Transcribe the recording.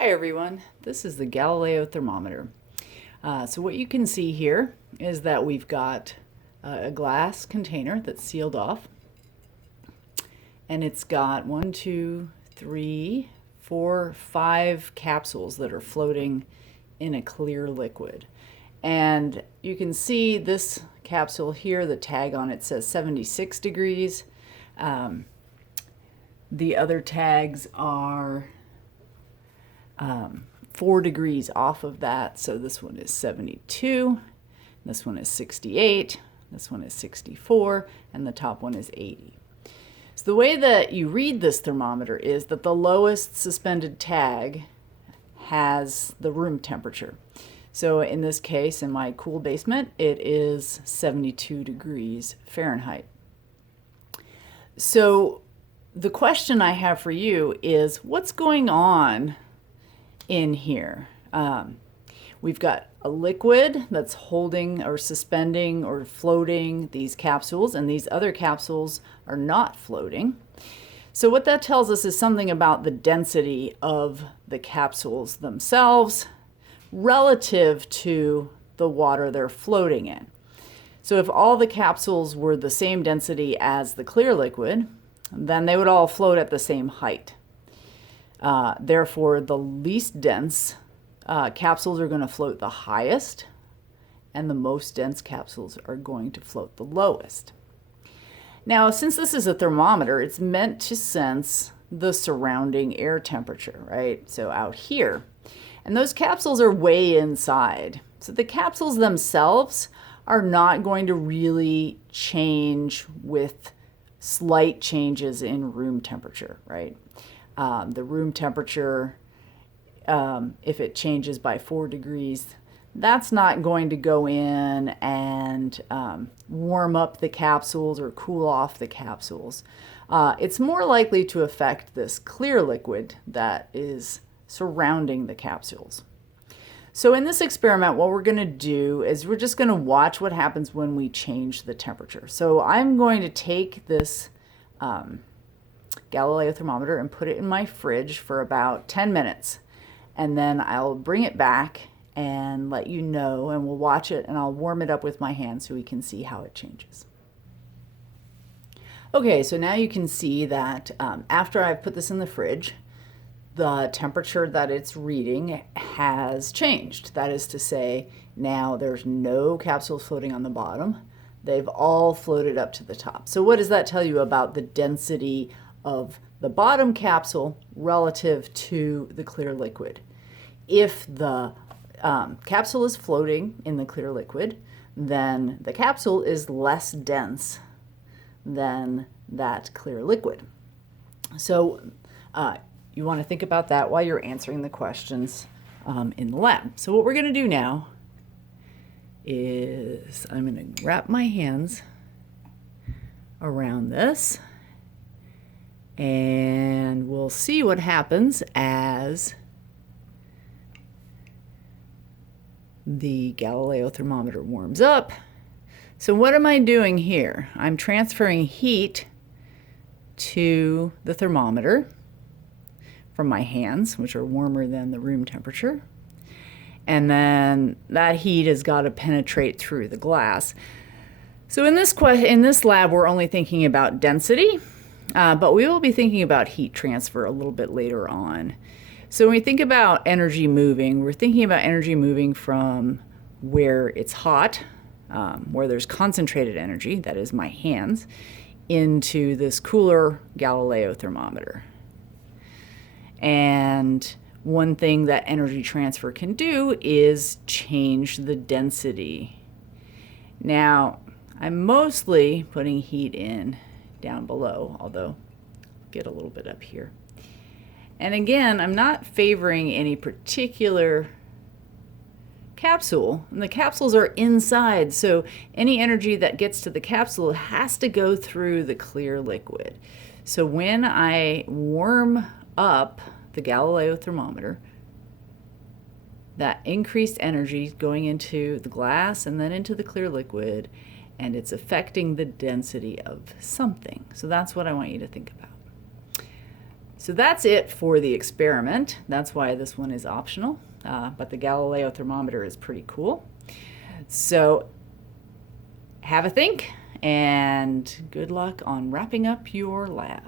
Hi everyone, this is the Galileo Thermometer. So what you can see here is that we've got a glass container that's sealed off, and it's got 1, 2, 3, 4, 5 capsules that are floating in a clear liquid. And you can see this capsule here, the tag on it says 76 degrees. The other tags are 4 degrees off of that. So this one is 72, this one is 68, this one is 64, and the top one is 80. So the way that you read this thermometer is that the lowest suspended tag has the room temperature. So in this case, in my cool basement, it is 72 degrees Fahrenheit. So the question I have for you is, what's going on in here? We've got a liquid that's holding or suspending or floating these capsules, and these other capsules are not floating. So what that tells us is something about the density of the capsules themselves relative to the water they're floating in. So if all the capsules were the same density as the clear liquid, then they would all float at the same height. Therefore, the least dense capsules are going to float the highest, and the most dense capsules are going to float the lowest. Now, since this is a thermometer, it's meant to sense the surrounding air temperature, right? So out here. And those capsules are way inside. So the capsules themselves are not going to really change with slight changes in room temperature, right? The room temperature, if it changes by 4 degrees, that's not going to go in and warm up the capsules or cool off the capsules. It's more likely to affect this clear liquid that is surrounding the capsules. So in this experiment, what we're going to do is we're just going to watch what happens when we change the temperature. So I'm going to take this Galileo thermometer and put it in my fridge for about 10 minutes. And then I'll bring it back and let you know, and we'll watch it, and I'll warm it up with my hand so we can see how it changes. Okay, so now you can see that after I've put this in the fridge, the temperature that it's reading has changed. That is to say, now there's no capsules floating on the bottom. They've all floated up to the top. So what does that tell you about the density of the bottom capsule relative to the clear liquid? If the capsule is floating in the clear liquid, then the capsule is less dense than that clear liquid. So you want to think about that while you're answering the questions in the lab. So what we're going to do now is I'm going to wrap my hands around this, and we'll see what happens as the Galileo thermometer warms up. So what am I doing here? I'm transferring heat to the thermometer from my hands, which are warmer than the room temperature. And then that heat has got to penetrate through the glass. So in this lab, we're only thinking about density, but we will be thinking about heat transfer a little bit later on. So when we think about energy moving, we're thinking about energy moving from where it's hot, where there's concentrated energy, that is my hands, into this cooler Galileo thermometer. And one thing that energy transfer can do is change the density. Now, I'm mostly putting heat in down below, although I'll get a little bit up here. And again, I'm not favoring any particular capsule, and the capsules are inside, so any energy that gets to the capsule has to go through the clear liquid. So when I warm up the Galileo thermometer, that increased energy is going into the glass and then into the clear liquid, and it's affecting the density of something. So that's what I want you to think about. So that's it for the experiment. That's why this one is optional, but the Galileo thermometer is pretty cool. So have a think, and good luck on wrapping up your lab.